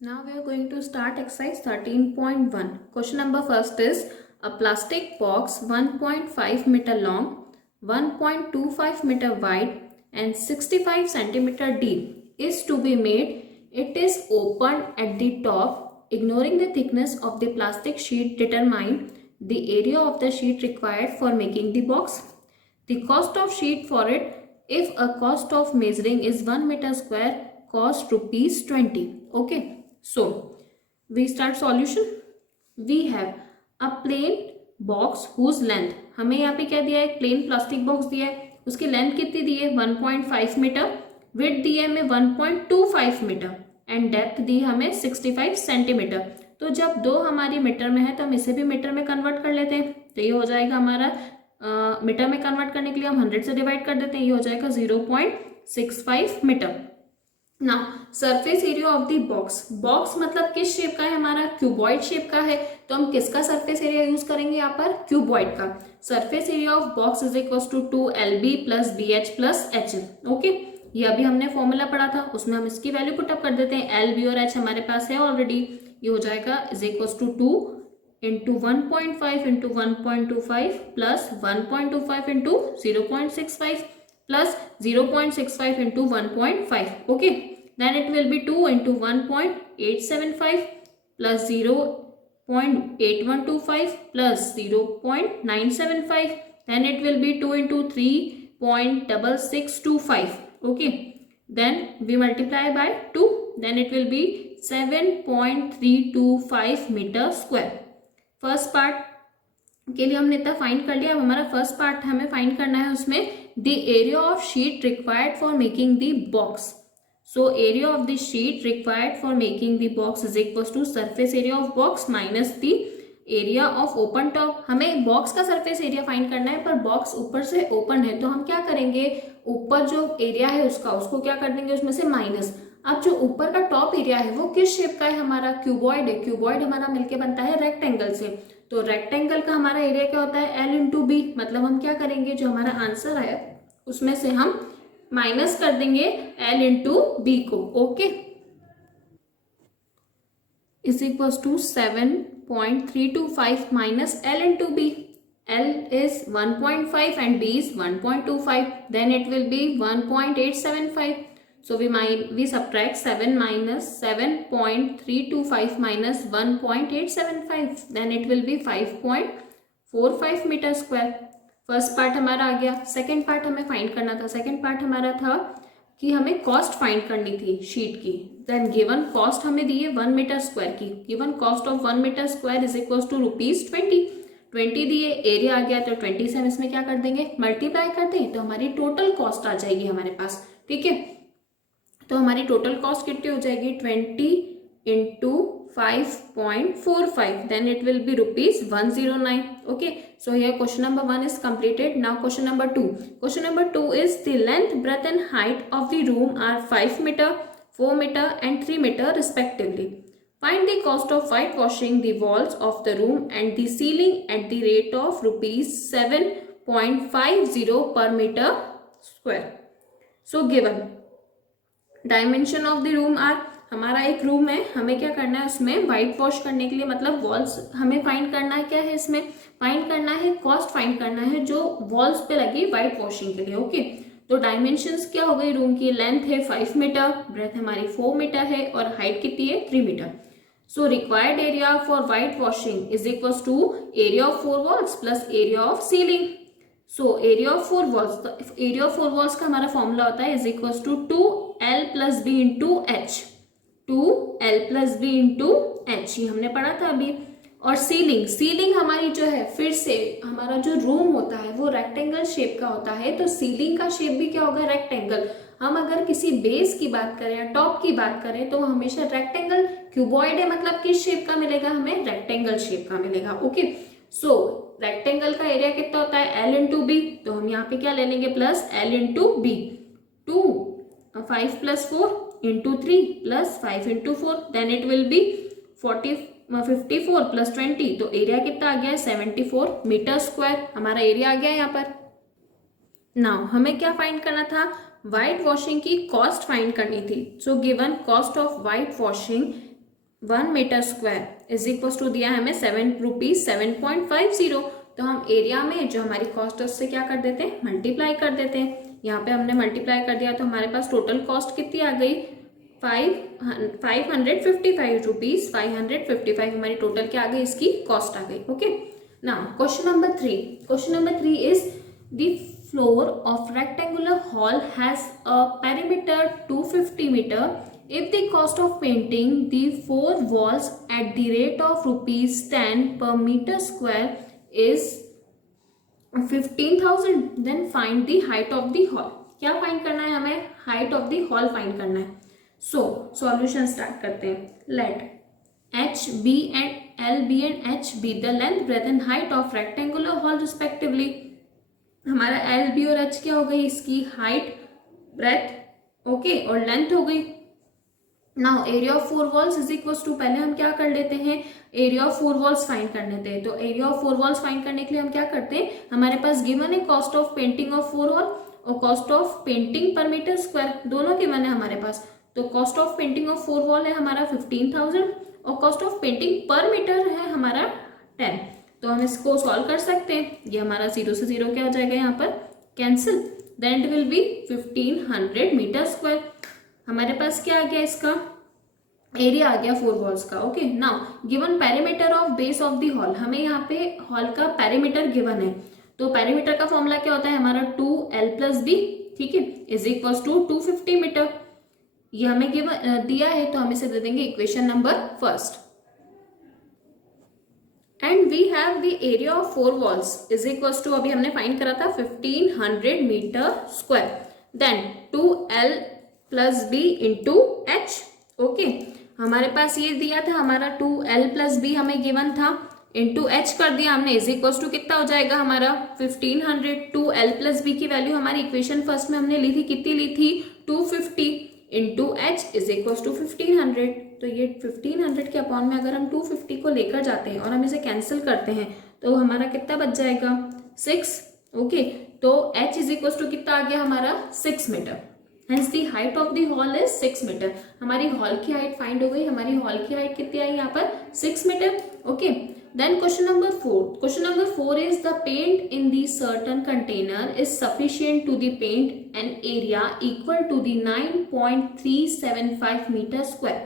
Now we are going to start exercise 13.1. Question number first is a plastic box 1.5 meter long, 1.25 meter wide and 65 centimeter deep is to be made. It is opened at the top. Ignoring the thickness of the plastic sheet, determine the area of the sheet required for making the box. The cost of sheet for it, if a cost of measuring is 1 meter square, cost rupees 20. Okay. So, we start solution. We have a plain box whose length, हमें यहाँ पे क्या दिया है, plane plastic box दिया है, उसकी length कितनी दी है 1.5 मीटर, विड्थ दी है हमें 1.25 मीटर एंड डेप्थ दी हमें 65 सेंटीमीटर। तो जब दो हमारी मीटर में है तो हम इसे भी मीटर में कन्वर्ट कर लेते हैं, तो ये हो जाएगा हमारा मीटर में कन्वर्ट करने के लिए हम 100 से डिवाइड कर देते हैं, ये हो जाएगा 0.65 मीटर। ना surface area of the box, box मतलब किस शेप का है, हमारा क्यूबॉइड शेप का है, तो हम किसका सरफेस एरिया यूज करेंगे यहाँ पर, क्यूबॉइड का। Surface area of box is equal to 2LB plus BH plus H। Okay, ये अभी हमने फॉर्मूला पढ़ा था, उसमें हम इसकी वैल्यू पुटअप कर देते हैं। LB और H हमारे पास है ऑलरेडी, ये हो जाएगा is equal to 2 into 1.5 into 1.25 plus 1.25 into 0.65 plus 0.65 into 1.5. okay, then it will be 2 into 1.875 plus 0.8125 plus 0.975, then it will be 2 into 3.6625. okay, then we multiply by 2, then it will be 7.325 meter square. First part के लिए हमने इतना find कर लिया। अब हमारा first part हमें find करना है, उसमें the area of sheet required for making the box. So area of the sheet required for making the box is equal to surface area of box minus the area of open top. हमें box का surface area find करना है, पर box ऊपर से open है, तो हम क्या करेंगे, ऊपर जो एरिया है उसको क्या कर देंगे, उसमें से माइनस। अब जो ऊपर का टॉप एरिया है वो किस शेप का है, हमारा क्यूबॉइड है। क्यूबॉइड हमारा मिलके बनता है रेक्टेंगल से, तो रेक्टेंगल का हमारा एरिया क्या होता है, L इंटू बी। मतलब हम क्या करेंगे, जो हमारा आंसर है उसमें से हम माइनस कर देंगे L इंटू बी को। Okay, is equal to 7.325 minus L into B. L is 1.5 and B is 1.25, then it will be 1.875. So we subtract 7 minus 7.325 minus 1.875, then it will be 5.45 metre square. First part हमारा आ गया। Second part हमें find करना था। Second part हमारा था कि हमें कॉस्ट फाइंड करनी थी शीट की। देन गिवन कॉस्ट हमें दी है 1 मीटर स्क्वायर की। Given cost of 1 metre square is equal to ₹20। 20 दिए, एरिया आ गया, तो 20 से हम इसमें क्या कर देंगे, मल्टीप्लाई कर दें, तो हमारी टोटल कॉस्ट आ जाएगी हमारे पास। ठीक है, तो हमारी टोटल कॉस्ट कितनी हो जाएगी, 20 into 5.45, then it will be ₹109। Okay, so here question number 1 is completed. Now question number 2. Question number 2 is the length, breadth and height of the room are 5 meter, 4 meter and 3 meter respectively. Find the cost of whitewashing the walls of the room and the ceiling at the rate of ₹7.50 per meter square. So given dimension of the room are, हमारा एक room है, हमें क्या करना है उसमें white wash करने के लिए, मतलब वॉल्स हमें फाइंड करना है। क्या है इसमें फाइंड करना है, कॉस्ट फाइंड करना है जो वॉल्स पे लगी व्हाइट वॉशिंग के लिए। ओके, तो डायमेंशंस क्या हो गई रूम की, लेंथ है 5 मीटर, ब्रेथ हमारी 4 मीटर है और हाइट कितनी है 3 metre. So required area for white washing is equal to area of 4 walls plus area of ceiling. So area of 4 walls, area of 4 walls का हमारा फॉर्मूला होता है is equal to 2L plus B into H. 2L plus B into H, ये हमने पढ़ा था अभी। और सीलिंग, सीलिंग हमारी जो है, फिर से हमारा जो रूम होता है वो रेक्टेंगल शेप का होता है, तो सीलिंग का शेप भी क्या होगा, रेक्टेंगल। हम अगर किसी बेस की बात करें या टॉप की बात करें तो हमेशा रेक्टेंगल, क्यूबॉइड है मतलब किस शेप का मिलेगा, हमें रेक्टेंगल शेप का मिलेगा। ओके, सो रेक्टेंगल का एरिया कितना होता है, L इंटू बी, तो हम यहाँ पे क्या ले लेंगे, plus L into B. 5 plus 4 into 3 plus 5 into 4, then it will be 54 plus 20, तो एरिया कितना आ गया है 74 मीटर स्क्वायर, हमारा एरिया आ गया है यहाँ पर। नाउ हमें क्या फाइंड करना था, व्हाइट वॉशिंग की कॉस्ट फाइंड करनी थी। So given cost of white washing 1 metre square is equal to दिया है हमें 7 रुपीज 7.50। तो हम एरिया में जो हमारी कॉस्ट है उससे क्या कर देते हैं, मल्टीप्लाई कर देते हैं। यहाँ पे हमने मल्टीप्लाई कर दिया तो हमारे पास टोटल कॉस्ट कितनी आ गई, 555 रुपीज 555 हमारी टोटल क्या आ गई, इसकी कॉस्ट आ गई। Okay, now question number 3। Question number 3 is the floor of rectangular hall has a perimeter 250 meter. If the cost of painting the 4 walls at the rate of rupees 10 per meter square is 15,000, then find the height of the hall. क्या find करना है हमें, height of the hall find करना है। So solution start करते हैं। Let H be and L be and H be the length breadth and height of rectangular hall respectively. हमारा L B और एच क्या हो गई, इसकी हाइट, ब्रेथ, ओके, और लेंथ हो गई। Now area of 4 walls is equal to, पहले हम क्या कर लेते हैं, एरिया ऑफ 4 वॉल्स फाइंड कर लेते हैं। तो एरिया ऑफ 4 वॉल्स फाइंड करने के लिए हम क्या करते हैं, हमारे पास गिवन है cost of painting of 4 wall और कॉस्ट ऑफ पेंटिंग पर मीटर स्क्वायर, दोनों गिवन है हमारे पास। तो cost of painting of 4 wall है हमारा 15,000 और कॉस्ट ऑफ पेंटिंग पर मीटर है हमारा 10। तो हम इसको सॉल्व कर सकते हैं। ये हमारा 0 से 0 क्या हो जाएगा, यहाँ पर cancel, then it will be 1500 metre square. हमारे पास क्या आ गया, इसका एरिया आ गया 4 वॉल्स का। Okay, now given perimeter of base of the hall, हमें यहाँ पे हॉल का पेरीमीटर गिवन है। तो पेरीमीटर का फॉर्मूला क्या होता है हमारा 2l + b, ठीक है, इज इक्वल टू 250 मीटर। ये हमें गिवन दिया है तो हम इसे दे देंगे equation number first. And we have the area of 4 walls is equal to, अभी हमने फाइंड करा था 1500 metre square, then 2l + b into H. Okay, हमारे पास ये दिया था हमारा 2l + b हमें गिवन था, इंटू एच कर दिया हमने, इज इक्वल टू कितना हो जाएगा हमारा 1500। 2l + b की वैल्यू हमारी इक्वेशन फर्स्ट में हमने ली थी, कितनी ली थी, 250 into H is equal to 1500। तो ये 1500 के अपॉन में अगर हम 250 को लेकर जाते हैं और हम इसे कैंसिल करते हैं तो हमारा कितना बच जाएगा, 6। ओके, तो h इज इक्वल टू कितना आ गया हमारा 6 metre. Hence the height of the hall is 6 metre. हमारी हॉल की हाइट फाइंड हो गई। हमारी हॉल की हाइट कितनी आई यहाँ पर, 6 metre. Okay, then question number 4. Question number 4 is the paint in the certain container is sufficient to the paint an area equal to the 9.375 meter square.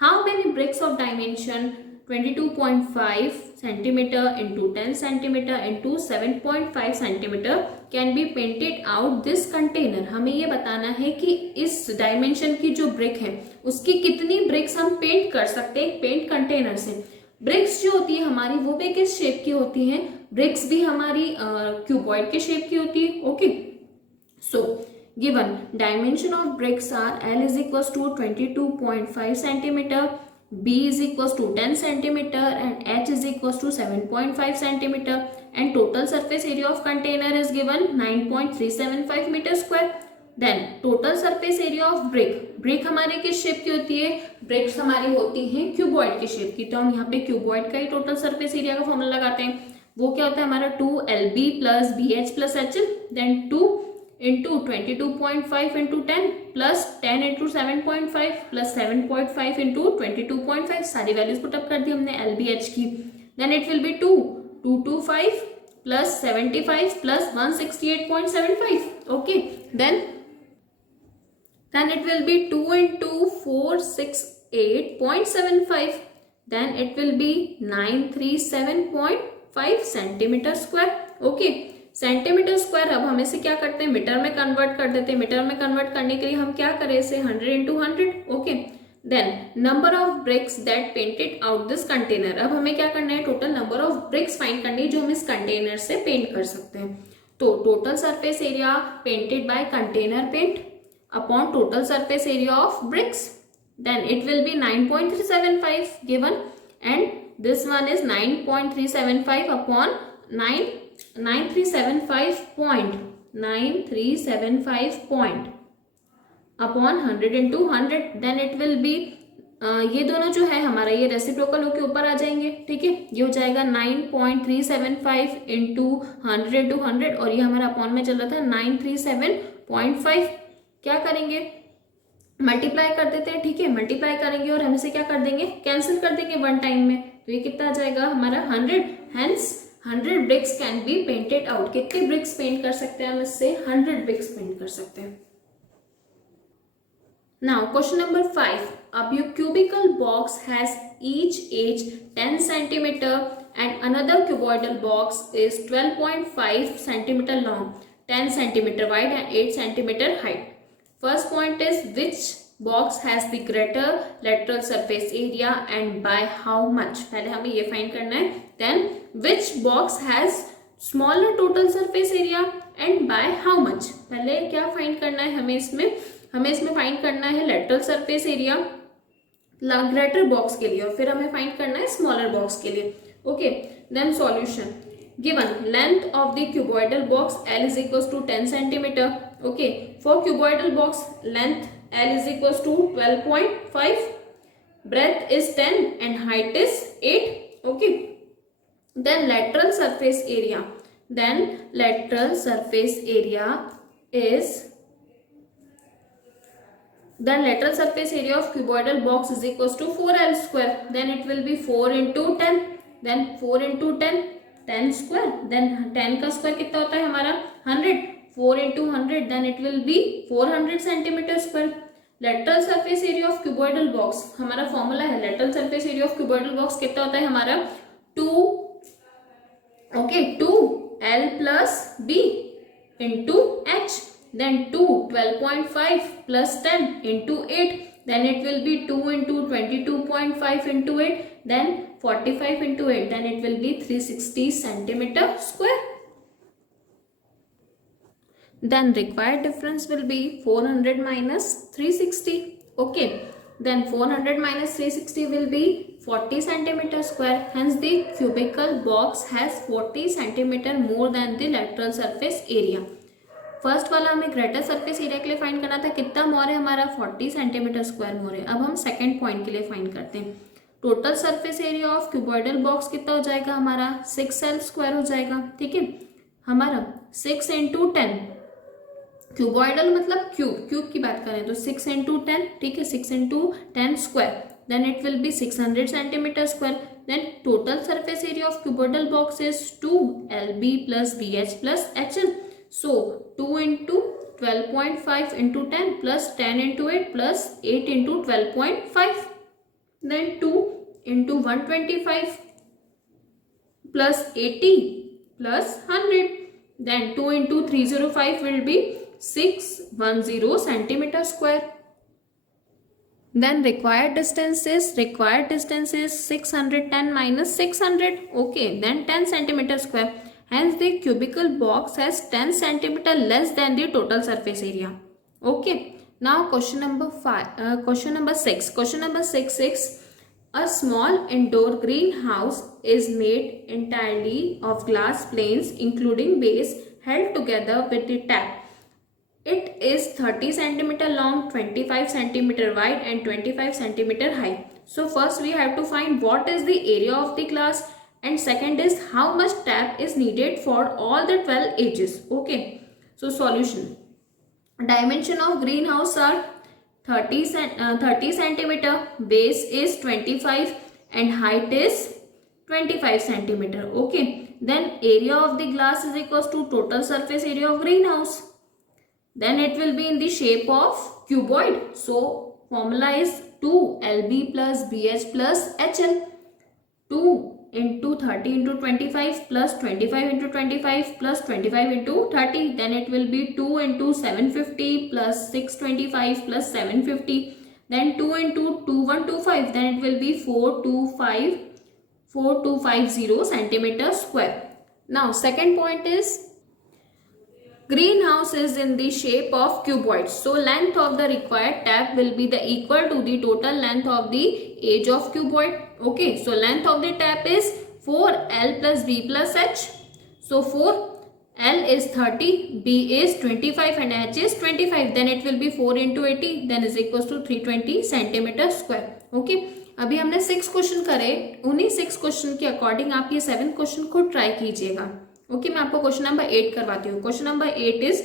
How many bricks of dimension 22.5 centimeter into 10 centimeter into 7.5 centimeter can be painted out this container? हमें ये बताना है कि इस dimension की जो brick है उसकी कितनी ब्रिक्स हम पेंट कर सकते हैं पेंट कंटेनर से। ब्रिक्स जो होती है हमारी वो भी किस शेप की होती हैं, ब्रिक्स भी हमारी क्यूबॉइड के शेप की होती है। Okay, so given dimension of bricks are L is equal to 22.5 centimetre, B is equals to 10 centimeter and H is equals to 7.5 centimeter and total surface area of container is given 9.375 meter square. Then total surface area of brick हमारे किस shape की होती है, BRICS हमारी होती हैं cuboid की shape की। तो हम यहाँ पे क्यूबॉइड का ही टोटल सरफेस एरिया का फॉर्मूला लगाते हैं। वो क्या होता है हमारा 2lb + bh + hl, then 2 into 22.5 into 10 plus 10 into 7.5 plus 7.5 into 22.5, सारी वैल्यूज पुट अप कर दी हमने LBH की। Then it will be 225 plus 75 plus 168.75। Okay, then it will be 2 into 468.75, then it will be 937.5 centimetre square. Okay, centimetre square. अब हम इसे क्या करते हैं, मीटर में कन्वर्ट कर देते हैं। मीटर में कन्वर्ट करने के लिए हम क्या करें, इसे 100 into 100। Okay, then number of bricks that painted out this container. अब हमें क्या करना है, total number of bricks find करनी है जो हम इस कंटेनर से पेंट कर सकते हैं। तो total surface area painted by container paint upon total surface area of bricks, then it will be 9.375 given and this one is 9.375 upon 9375 point upon 100 into 100, then it will be ये दोनों जो है हमारा ये रेसिप्रोकल होके ऊपर आ जाएंगे। ठीक है, ये हो जाएगा 9.375 into 100 into 100 और ये हमारा अपॉन में चल रहा था 937.5। क्या करेंगे, मल्टीप्लाई कर देते हैं, ठीक है, मल्टीप्लाई करेंगे और हम इसे क्या कर देंगे, कैंसिल कर देंगे वन टाइम में, तो ये कितना आ जाएगा हमारा 100, hence 100 bricks can be painted out. कितने ब्रिक्स पेंट कर सकते हैं हम इससे, 100 ब्रिक्स पेंट कर सकते हैं। Now question number 5, a cubical box has each edge 10 centimeter and another cuboidal box is 12.5 centimeter long, 10 centimeter wide and 8 centimeter height. First point is which box has the greater lateral surface area and by how much, पहले हमें ये find करना है। Then which box has smaller total surface area and by how much, पहले क्या find करना है हमें इसमें फाइंड करना है lateral surface area greater box के लिए और फिर हमें फाइंड करना है स्मॉलर बॉक्स के लिए। Okay, then solution, given length of the cuboidal box L is equals to 10 centimeter. Okay, for cuboidal box length L is equals to 12.5, breadth is 10 and height is 8. Okay, then lateral surface area is then lateral surface area of cuboidal box is equals to 4L square. Then it will be 4 into 10. Then 4 into 10, 10 square. Then 10 का square कितना होता है हमारा 100. 4 into 100. Then it will be 400 centimeter square. Lateral surface area of cuboidal box, हमारा formula है lateral surface area of cuboidal box कितना होता है हमारा 2L plus B into H. Then 12.5 plus 10 into 8. Then it will be 2 into 22.5 into 8. Then 45 into 8. Then it will be 360 centimeter square. Then required difference will be 400 minus 360. Okay. Then 400 minus 360 will be 40 centimeter square. Hence the cubical box has 40 centimeter more than the lateral surface area. First वाला हमें greater surface area के लिए find करना था, कितना मोर है हमारा 40 centimetre square मोर है। अब हम सेकंड पॉइंट के लिए फाइंड करते हैं। Total surface area of cuboidal box कितना हो जाएगा हमारा 6L स्क्वायर हो जाएगा, ठीक है। हमारा 6 into 10, क्यूबॉइडल मतलब क्यूब की बात करें तो 6 into 10, ठीक है, 6 into 10 square, then it will be 600 centimetre square. Then total surface area of cuboidal box is 2LB plus BH plus HL. So 2 into 12.5 into 10 plus 10 into 8 plus 8 into 12.5. Then 2 into 125 plus 80 plus 100. Then 2 into 305 will be 610 centimeter square. Then required distance is 610 minus 600. Okay, then 10 centimeter square. Hence the cubical box has 10 centimeter less than the total surface area. Okay. Now question number 6. Question number 6 is a small indoor greenhouse is made entirely of glass planes including base held together with the tap. It is 30 centimeter long, 25 centimeter wide and 25 centimeter high. So first we have to find what is the area of the glass. And second is how much tap is needed for all the 12 edges. Okay. So solution. Dimension of greenhouse are 30 centimeter, base is 25 and height is 25 centimeter. Okay. Then area of the glass is equals to total surface area of greenhouse. Then it will be in the shape of cuboid. So formula is 2LB plus BH plus HL. 2 into 30 into 25 plus 25 into 25 plus 25 into 30. Then it will be 2 into 750 plus 625 plus 750. Then 2 into 2125. Then it will be 4250 centimeter square. Now second point is greenhouse is in the shape of cuboid. So length of the required tap will be the equal to the total length of the edge of cuboid. Okay, so length of the tap is 4L plus B plus H. So 4L is 30, B is 25 and H is 25. Then it will be 4 into 80 then is equals to 320 centimeter square. Okay, अभी हमने 6 question करे, उन्हीं 6 question के according आप ये 7 question खुद try कीजिएगा। Okay, मैं आपको क्वेश्चन नंबर 8 करवाती हूँ। Question number 8 is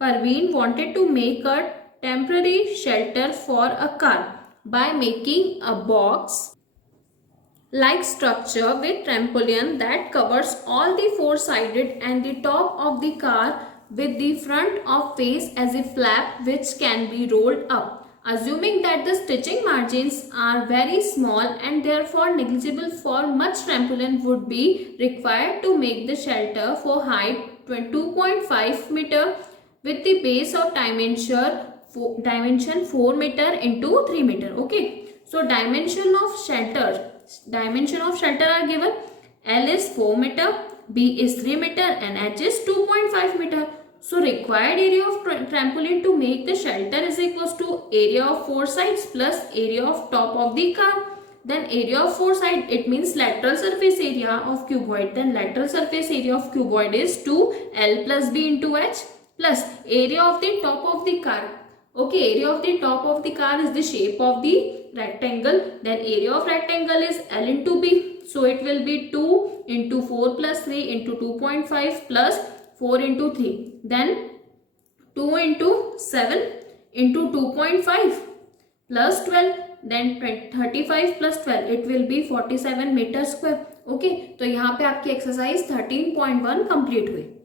Parveen wanted to make a temporary shelter for a car by making a box like structure with trampoline that covers all the four sided and the top of the car with the front of face as a flap which can be rolled up. Assuming that the stitching margins are very small and therefore negligible, for much trampoline would be required to make the shelter for height 2.5 meter with the base of dimension 4 meter into 3 meter. Okay, so dimension of shelter are given. L is 4 meter, B is 3 meter and H is 2.5 meter. So required area of trampoline to make the shelter is equals to area of four sides plus area of top of the car. Then area of four side, it means lateral surface area of cuboid. Then lateral surface area of cuboid is 2L plus B into H plus area of the top of the car. Okay, area of the top of the car is the shape of the rectangle. Then area of rectangle is L into B. So it will be 2 into 4 plus 3 into 2.5 plus 4 into 3. Then 2 into 7 into 2.5 plus 12. Then 35 plus 12. It will be 47 meter square. Okay, तो यहाँ पे आपकी exercise 13.1 complete हुई.